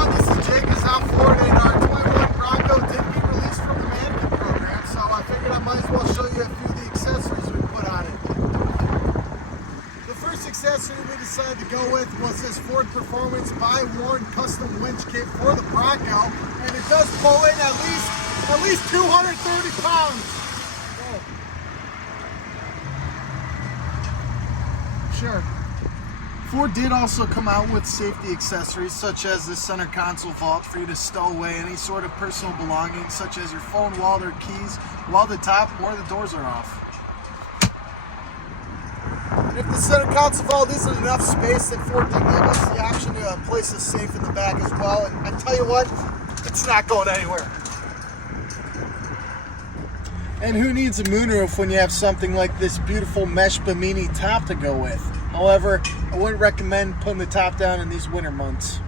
everyone, this is Jake in South Florida, and our 21 Bronco did get released from the mannequin program, so I figured I might as well show you a few of the accessories we put on it. The first accessory we decided to go with was this Ford Performance by Warren custom winch kit for the Bronco, and it does pull in at least 230 pounds. Sure. Ford did also come out with safety accessories such as this center console vault for you to stow away any sort of personal belongings such as your phone, wallet, or keys while the top or the doors are off. And if the center console vault isn't enough space, then Ford did give us the option to place a safe in the back as well. And I tell you what, it's not going anywhere. And who needs a moonroof when you have something like this beautiful mesh Bimini top to go with? However, I wouldn't recommend putting the top down in these winter months.